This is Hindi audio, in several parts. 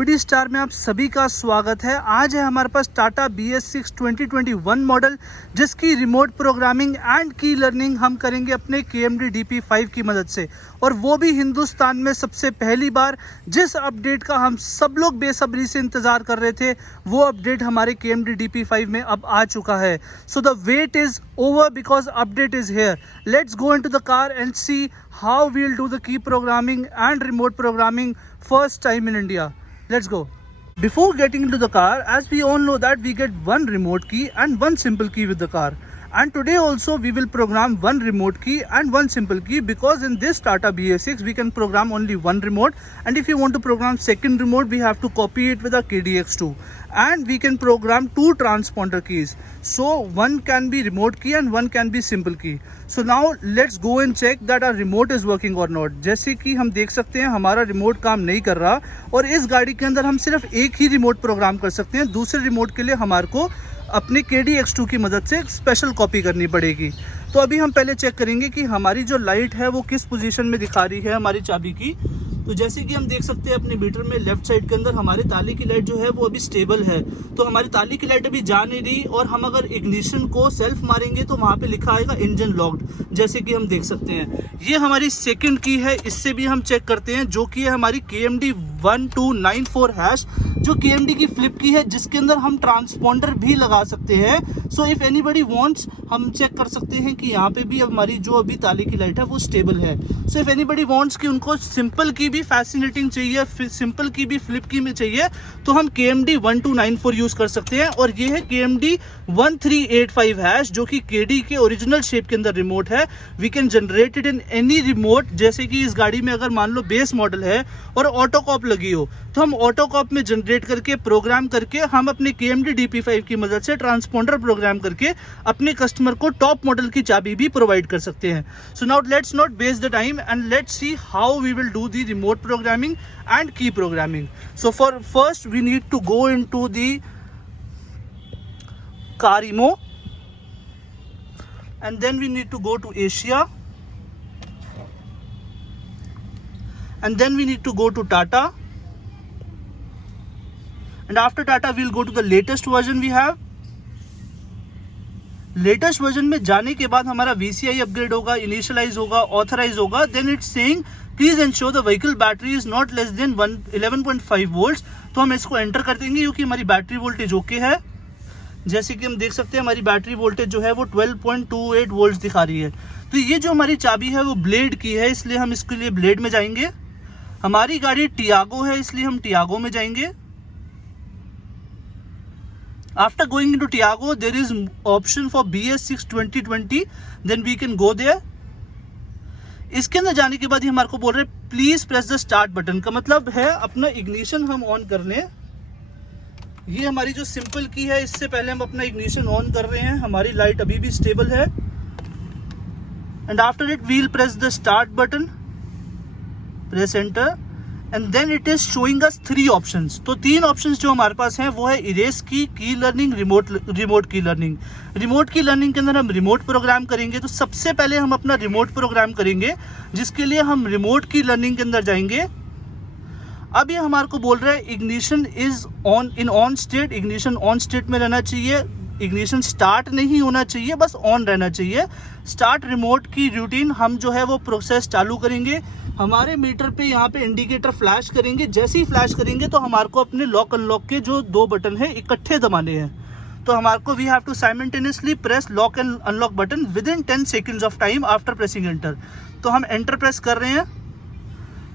मोबिलिटी स्टार में आप सभी का स्वागत है। आज है हमारे पास टाटा BS6 2021 मॉडल, जिसकी रिमोट प्रोग्रामिंग एंड की लर्निंग हम करेंगे अपने KMD DP5 की मदद से, और वो भी हिंदुस्तान में सबसे पहली बार। जिस अपडेट का हम सब लोग बेसब्री से इंतज़ार कर रहे थे, वो अपडेट हमारे KMD DP5 में अब आ चुका है। So the wait is over because update is here. Let's go into the car and see how we'll do the key programming and remote programming first time in India. Let's go. Before getting into the car, as we all know that we get one remote key and one simple key with the car. And today also we will program one remote key and one simple key, because in this Tata BS6 we can program only one remote, and if you want to program second remote we have to copy it with a KDX2, and we can program two transponder keys. So one can be remote key and one can be simple key. So now let's go and check that our remote is working or not. जैसे कि हम देख सकते हैं हमारा रिमोट काम नहीं कर रहा, और इस गाड़ी के अंदर हम सिर्फ एक ही रिमोट प्रोग्राम कर सकते हैं। दूसरे रिमोट के लिए हमारे को अपने KDX2 की मदद से स्पेशल कॉपी करनी पड़ेगी। तो अभी हम पहले चेक करेंगे कि हमारी जो लाइट है वो किस पोजीशन में दिखा रही है हमारी चाबी की। तो जैसे कि हम देख सकते हैं अपने मीटर में लेफ्ट साइड के अंदर हमारे ताले की लाइट जो है वो अभी स्टेबल है, तो हमारी ताले की लाइट अभी जा नहीं रही। और हम अगर इग्निशन को सेल्फ मारेंगे तो वहाँ पे लिखा आएगा इंजन लॉक्ड, जैसे कि हम देख सकते हैं। ये हमारी सेकंड की है, इससे भी हम चेक करते हैं, जो कि है हमारी KMD 1294#, जो KMD की फ्लिप की है, जिसके अंदर हम ट्रांसपॉन्डर भी लगा सकते हैं। सो इफ एनीबडी वांट्स, हम चेक कर सकते हैं कि यहाँ पे भी हमारी जो अभी ताले की लाइट है वो स्टेबल है। सो इफ एनीबडी वांट्स कि उनको सिंपल की भी फैसिनेटिंग चाहिए, सिंपल की भी फ्लिप की में चाहिए, तो हम KMD 1294 यूज कर सकते हैं। और ये है KMD 1385#, जो कि KD के ओरिजिनल शेप के अंदर रिमोट है। We can generate it in any remote. जैसे कि इस गाड़ी में अगर मान लो बेस मॉडल है और ऑटो कॉप लगी हो, तो हम ऑटो कॉप में जनरेट करके प्रोग्राम करके हम अपने KMD DP5 की मदद से ट्रांसपॉन्डर प्रोग्राम करके अपने कस्टमर को टॉप मॉडल की चाबी भी प्रोवाइड कर सकते हैं। So now let's not waste the time and let's see how we will do the remote programming and key programming. So for first we need to go into the car emo, and then we need to go to Asia, and then we need to go to Tata, and after Tata we'll go to the latest version we have. Latest version में जाने के बाद हमारा VCI अपग्रेड होगा, इनिशियलाइज होगा, ऑथराइज होगा। Then it's saying please ensure the vehicle battery is not less than 11.5 volts. तो हम इसको एंटर कर देंगे, क्योंकि हमारी बैटरी वोल्टेज ओके है। जैसे कि हम देख सकते हैं हमारी बैटरी वोल्टेज जो है वो 12.28 वोल्ट्स दिखा रही है। तो ये जो हमारी चाबी है वो ब्लेड की है, इसलिए हम इसके लिए ब्लेड में जाएंगे। हमारी गाड़ी टियागो है, इसलिए हम टियागो में जाएंगे। After going into Tiago, there is option for BS6 2020, then we can go there. इसके अंदर जाने के बाद ही हमारे को बोल रहे हैं please press the start button, का मतलब है अपना इग्निशन हम ऑन कर लें। ये हमारी जो सिंपल की है, इससे पहले हम अपना इग्निशन ऑन कर रहे हैं। हमारी लाइट अभी भी स्टेबल है, and after it we'll press the start button, press enter, and then it is showing us 3 options. तो 3 ऑप्शंस जो हमारे पास हैं वो है इरेज की लर्निंग, रिमोट की लर्निंग। रिमोट की लर्निंग के अंदर हम रिमोट प्रोग्राम करेंगे, तो सबसे पहले हम अपना रिमोट प्रोग्राम करेंगे, जिसके लिए हम रिमोट की लर्निंग के अंदर जाएंगे। अब ये हमारे को बोल रहा है ignition is on in on state, ignition on state में रहना चाहिए, इग्निशन स्टार्ट नहीं होना चाहिए, बस ऑन रहना चाहिए। स्टार्ट रिमोट की रूटीन हम जो है वो प्रोसेस चालू करेंगे। हमारे मीटर पे यहाँ पे इंडिकेटर फ्लैश करेंगे। जैसे ही फ्लैश करेंगे तो हमारे को अपने लॉक अनलॉक के जो 2 बटन है इकट्ठे दबाने हैं। तो हमारे को we have to simultaneously press lock and unlock button within 10 seconds of time after pressing enter. तो हम एंटर प्रेस कर रहे हैं,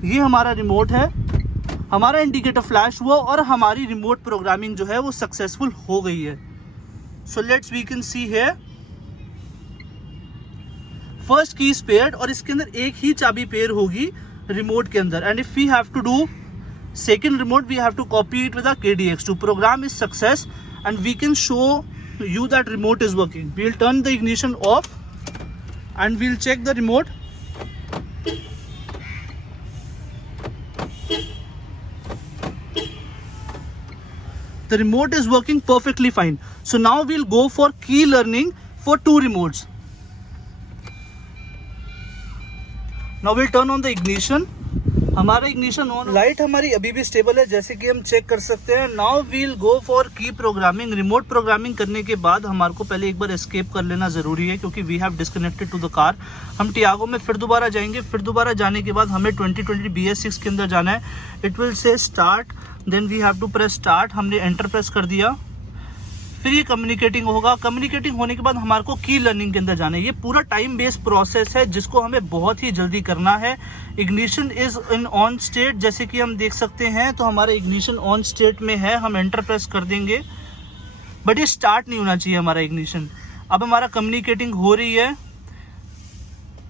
ये हमारा रिमोट है, हमारा इंडिकेटर फ्लैश हुआ और हमारी रिमोट प्रोग्रामिंग जो है वो सक्सेसफुल हो गई है। So let's we can see here first key paired, और इसके अंदर एक ही चाबी पेयर होगी रिमोट के अंदर। And if we have to do second remote we have to copy it with a KDX2। Program is success and we can show you that remote is working. We'll turn the ignition off and we'll check the remote. The remote is working perfectly fine. So now we'll go for key learning for 2 remotes. Now we'll turn on the ignition हमारा इग्निशन ऑन, लाइट हमारी अभी भी स्टेबल है जैसे कि हम चेक कर सकते हैं। नाउ वील गो फॉर की प्रोग्रामिंग। रिमोट प्रोग्रामिंग करने के बाद हमारे को पहले एक बार एस्केप कर लेना ज़रूरी है क्योंकि we have disconnected to the car. हम टियागो में फिर दोबारा जाएंगे, फिर दोबारा जाने के बाद हमें 2020 BS6 के अंदर जाना है। It will say start, then we have to press start. हमने एंटर प्रेस कर दिया, फिर ये कम्युनिकेटिंग होगा। कम्युनिकेटिंग होने के बाद हमारे को की लर्निंग के अंदर जाना है। ये पूरा टाइम बेस्ड प्रोसेस है जिसको हमें बहुत ही जल्दी करना है। Ignition is in on state, जैसे कि हम देख सकते हैं तो हमारा इग्निशन ऑन स्टेट में है। हम एंटर प्रेस कर देंगे, बट ये स्टार्ट नहीं होना चाहिए हमारा इग्निशन। अब हमारा कम्युनिकेटिंग हो रही है,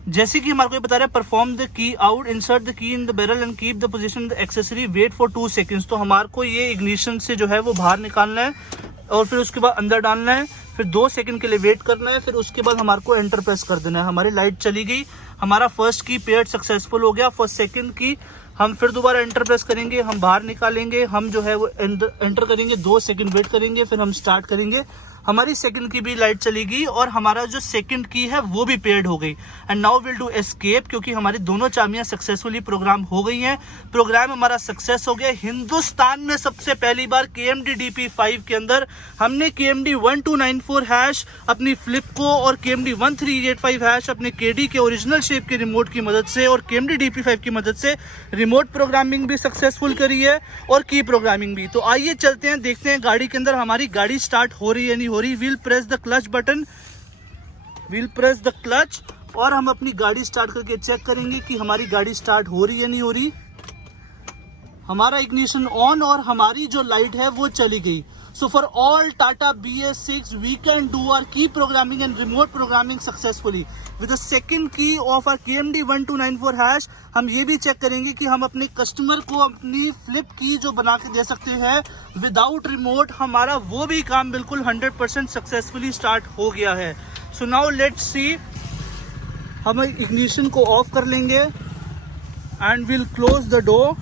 जैसे कि हमारे को ये बता रहा है perform the key out, insert the key in the barrel and keep the position the accessory, wait for 2 seconds. तो हमारे को ये इग्निशन से जो है वो बाहर निकालना है और फिर उसके बाद अंदर डालना है, फिर 2 सेकंड के लिए वेट करना है, फिर उसके बाद हमारे को एंटर प्रेस कर देना है। हमारी लाइट चली गई, हमारा फर्स्ट की पेयर्ड सक्सेसफुल हो गया। फर्स्ट सेकंड की हम फिर दोबारा एंटर प्रेस करेंगे, हम बाहर निकालेंगे, हम जो है वो एंटर करेंगे, 2 सेकंड वेट करेंगे, फिर हम स्टार्ट करेंगे। हमारी सेकंड की भी लाइट चलेगी और हमारा जो सेकंड की है वो भी पेयर्ड हो गई। And now will do escape क्योंकि हमारी दोनों चाबियां सक्सेसफुली प्रोग्राम हो गई हैं। प्रोग्राम हमारा सक्सेस हो गया। हिंदुस्तान में सबसे पहली बार KMD DP5 के अंदर हमने KMD 1294# अपनी फ्लिप को और KMD 1385# अपने KD के ओरिजिनल शेप के रिमोट की मदद से और KMD DP5 की मदद से रिमोट प्रोग्रामिंग भी सक्सेसफुल करी है और की प्रोग्रामिंग भी। तो आइए चलते हैं, देखते हैं गाड़ी के अंदर हमारी गाड़ी स्टार्ट हो रही है नहीं हो रही। We'll press the clutch button, we'll press the clutch और हम अपनी गाड़ी स्टार्ट करके चेक करेंगे कि हमारी गाड़ी स्टार्ट हो रही है नहीं हो रही। हमारा इग्निशन ऑन और हमारी जो लाइट है वो चली गई। So for all Tata BS6 we can do our key programming and remote programming successfully with the second key of our KMD 1294#। हम ये भी चेक करेंगे कि हम अपने कस्टमर को अपनी फ्लिप की जो बना के दे सकते हैं विदाउट रिमोट, हमारा वो भी काम बिल्कुल 100% सक्सेसफुली स्टार्ट हो गया है। सो नाउ लेट्स सी, हम इग्निशन को ऑफ कर लेंगे and will close the door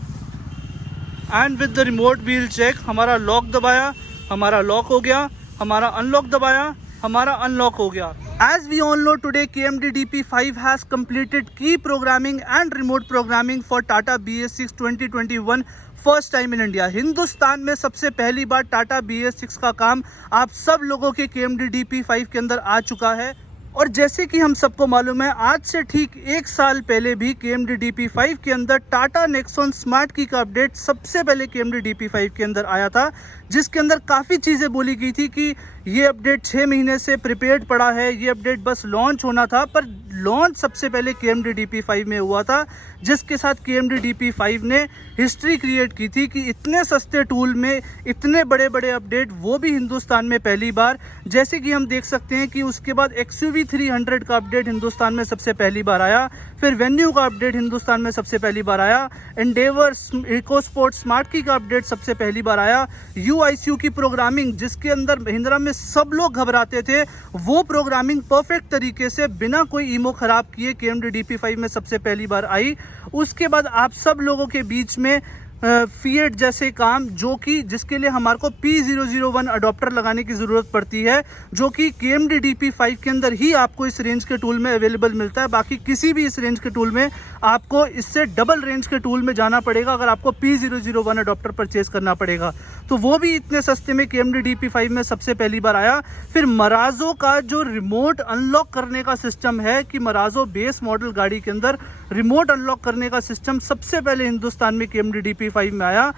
and with the remote we'll check. हमारा लॉक दबाया, हमारा लॉक हो गया, हमारा अनलॉक दबाया, हमारा अनलॉक हो गया। As we all know today KMD DP5 has completed key programming and remote programming for Tata BS6 2021 first time in India. Hindustan में सबसे पहली बार टाटा BS6 का काम आप सब लोगों के KMD DP5 के अंदर आ चुका है। और जैसे कि हम सबको मालूम है आज से ठीक 1 साल पहले भी KMD DP5 के अंदर टाटा नेक्सॉन स्मार्ट की का अपडेट सबसे पहले KMD DP5 के अंदर आया था, जिसके अंदर काफ़ी चीज़ें बोली गई थी कि ये अपडेट 6 महीने से प्रिपेयर्ड पड़ा है, ये अपडेट बस लॉन्च होना था। पर लॉन्च सबसे पहले KMD DP5 में हुआ था, जिसके साथ KMD DP5 ने हिस्ट्री क्रिएट की थी कि इतने सस्ते टूल में इतने बड़े बड़े अपडेट, वो भी हिंदुस्तान में पहली बार। जैसे कि हम देख सकते हैं कि उसके बाद XUV 300 का अपडेट हिंदुस्तान में सबसे पहली बार आया, फिर वेन्यू का अपडेट हिंदुस्तान में सबसे पहली बार आया, एंडेवर इको स्पोर्ट स्मार्ट की का अपडेट सबसे पहली बार आया, UICU की प्रोग्रामिंग जिसके अंदर महिंद्रा में सब लोग घबराते थे, वो प्रोग्रामिंग परफेक्ट तरीके से बिना कोई ईमो खराब किए KMD DP5 में सबसे पहली बार आई। उसके बाद आप सब लोगों के बीच में फिएट जैसे काम, जो कि जिसके लिए हमारे को P001 अडॉप्टर लगाने की ज़रूरत पड़ती है, जो कि KMD DP5 के अंदर ही आपको इस रेंज के टूल में अवेलेबल मिलता है। बाकी किसी भी इस रेंज के टूल में आपको इससे डबल रेंज के टूल में जाना पड़ेगा अगर आपको P001 अडॉप्टर परचेज करना पड़ेगा। तो वो भी इतने सस्ते में KMD DP5 में सबसे पहली बार आया। फिर मराजो का जो रिमोट अनलॉक करने का सिस्टम है कि मराजो बेस मॉडल गाड़ी के अंदर रिमोट अनलॉक करने का सिस्टम सबसे पहले हिंदुस्तान में KMD DP5 में आया।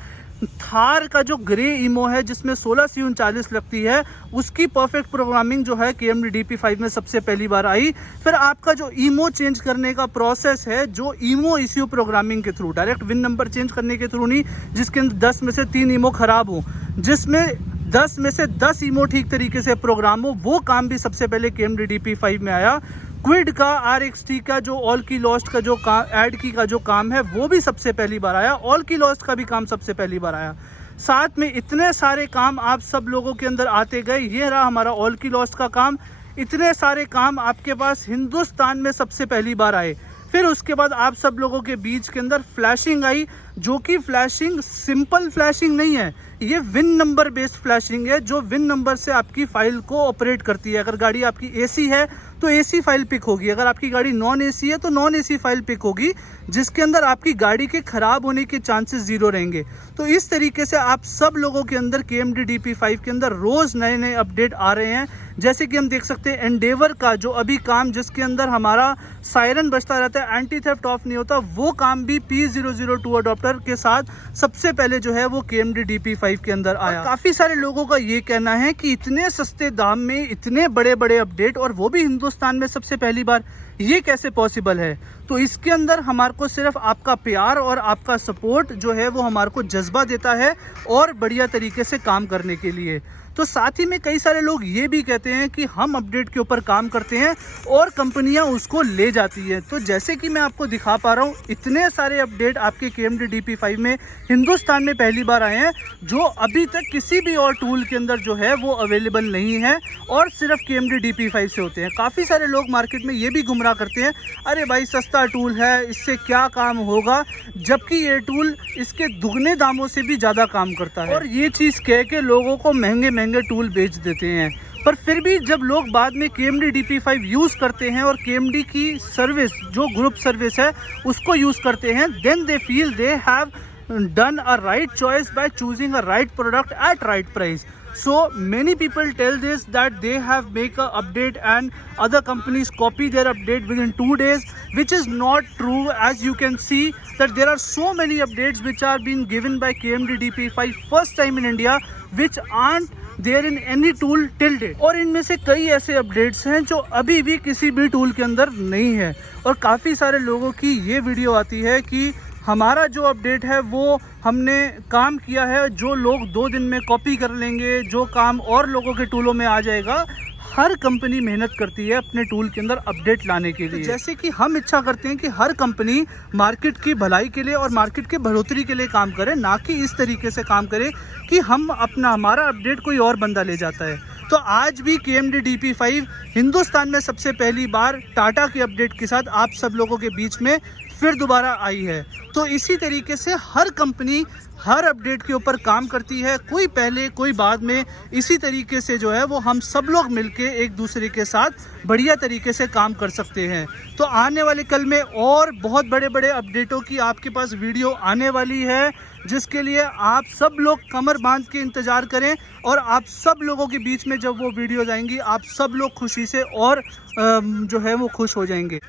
थार का जो ग्रे ईमो है जिसमें 16C39 लगती है, उसकी परफेक्ट प्रोग्रामिंग जो है KMD DP5 में सबसे पहली बार आई। फिर आपका जो ईमो चेंज करने का प्रोसेस है, जो ईमो इश्यू प्रोग्रामिंग के through, direct win number change करने के थ्रू नहीं, जिसके अंदर 10 में से 3 ईमो खराब हो, जिसमें 10 में से 10 ईमो ठीक तरीके से प्रोग्राम हो, वो काम भी सबसे पहले KMD DP5 में आया। क्विड का RXT का जो ऑल की लॉस्ट का जो ऐड की का जो काम है, वो भी सबसे पहली बार आया। ऑल की लॉस्ट का भी काम सबसे पहली बार आया। साथ में इतने सारे काम आप सब लोगों के अंदर आते गए। ये रहा हमारा ऑल की लॉस्ट का काम। इतने सारे काम आपके पास हिंदुस्तान में सबसे पहली बार आए। फिर उसके बाद आप सब लोगों के बीच के अंदर फ्लैशिंग आई, जो कि फ्लैशिंग सिंपल फ्लैशिंग नहीं है, ये विन नंबर बेस्ड फ्लैशिंग है, जो विन नंबर से आपकी फाइल को ऑपरेट करती है। अगर गाड़ी आपकी AC है तो एसी फाइल पिक होगी। अगर आपकी गाड़ी नॉन एसी है तो नॉन एसी फाइल पिक होगी, जिसके अंदर आपकी गाड़ी के ख़राब होने के चांसेस ज़ीरो रहेंगे। तो इस तरीके से आप सब लोगों के अंदर KMD DP5 के अंदर रोज़ नए नए अपडेट आ रहे हैं। जैसे कि हम देख सकते हैं एंडेवर का जो अभी काम, जिसके अंदर हमारा सायरन बजता रहता है, एंटी थेफ्ट ऑफ नहीं होता, वो काम भी P002 अडॉप्टर के साथ सबसे पहले जो है वो KMD DP5 के अंदर आया। काफ़ी सारे लोगों का ये कहना है कि इतने सस्ते दाम में इतने बड़े बड़े अपडेट, और वो भी हिंदुस्तान में सबसे पहली बार, ये कैसे पॉसिबल है। तो इसके अंदर हमारे को सिर्फ आपका प्यार और आपका सपोर्ट जो है वो हमारे को जज्बा देता है और बढ़िया तरीके से काम करने के लिए। तो साथ ही में कई सारे लोग ये भी कहते हैं कि हम अपडेट के ऊपर काम करते हैं और कंपनियां उसको ले जाती है। तो जैसे कि मैं आपको दिखा पा रहा हूँ, इतने सारे अपडेट आपके KMD DP5 में हिंदुस्तान में पहली बार आए हैं, जो अभी तक किसी भी और टूल के अंदर जो है वो अवेलेबल नहीं है और सिर्फ KMD DP5 से होते हैं। काफ़ी सारे लोग मार्केट में ये भी गुमराह करते हैं, अरे भाई सस्ता टूल है, इससे क्या काम होगा, जबकि ये टूल इसके दुगने दामों से भी ज़्यादा काम करता है। और ये चीज़ कह के लोगों को महंगे टूल बेच देते हैं। पर फिर भी जब लोग बाद में KMD DP5 यूज़ करते हैं और KMD की सर्विस, जो ग्रुप सर्विस है, उसको यूज़ करते हैं, then they feel they have done a right choice by choosing a right product at right price. So many people tell this that they have make a update and other companies copy their update within 2 days, which is not true. As you can see that there are so many updates which are being given by KMD DP5 first time in India, which aren't there in any tool till date. और इनमें से कई ऐसे अपडेट्स हैं जो अभी भी किसी भी टूल के अंदर नहीं है। और काफ़ी सारे लोगों की ये वीडियो आती है कि हमारा जो अपडेट है वो हमने काम किया है, जो लोग 2 दिन में कॉपी कर लेंगे, जो काम और लोगों के टूलों में आ जाएगा। हर कंपनी मेहनत करती है अपने टूल के अंदर अपडेट लाने के लिए। जैसे कि हम इच्छा करते हैं कि हर कंपनी मार्केट की भलाई के लिए और मार्केट के बढ़ोतरी के लिए काम करे, ना कि इस तरीके से काम करे कि हमारा अपडेट कोई और बंदा ले जाता है। तो आज भी KMD DP5 हिंदुस्तान में सबसे पहली बार टाटा के अपडेट के साथ आप सब लोगों के बीच में फिर दोबारा आई है। तो इसी तरीके से हर कंपनी हर अपडेट के ऊपर काम करती है, कोई पहले कोई बाद में। इसी तरीके से जो है वो हम सब लोग मिलके एक दूसरे के साथ बढ़िया तरीके से काम कर सकते हैं। तो आने वाले कल में और बहुत बड़े बड़े अपडेटों की आपके पास वीडियो आने वाली है, जिसके लिए आप सब लोग कमर बांध के इंतज़ार करें। और आप सब लोगों के बीच में जब वो वीडियोज़ आएंगी, आप सब लोग खुशी से और जो है वो खुश हो जाएंगे।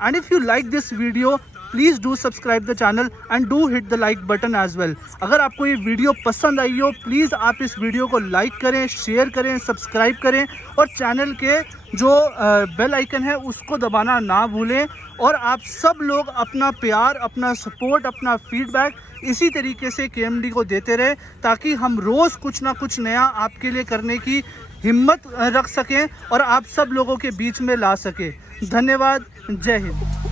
And if you like this video, please do subscribe the channel and do hit the like button as well. अगर आपको ये वीडियो पसंद आई हो, प्लीज़ आप इस वीडियो को लाइक करें, शेयर करें, सब्सक्राइब करें और चैनल के जो बेल आइकन है उसको दबाना ना भूलें। और आप सब लोग अपना प्यार, अपना सपोर्ट, अपना फीडबैक इसी तरीके से KMD को देते रहे, ताकि हम रोज़ कुछ ना कुछ नया आपके लिए करने की हिम्मत रख सकें और आप सब लोगों के बीच में ला सकें। धन्यवाद। जय हिंद।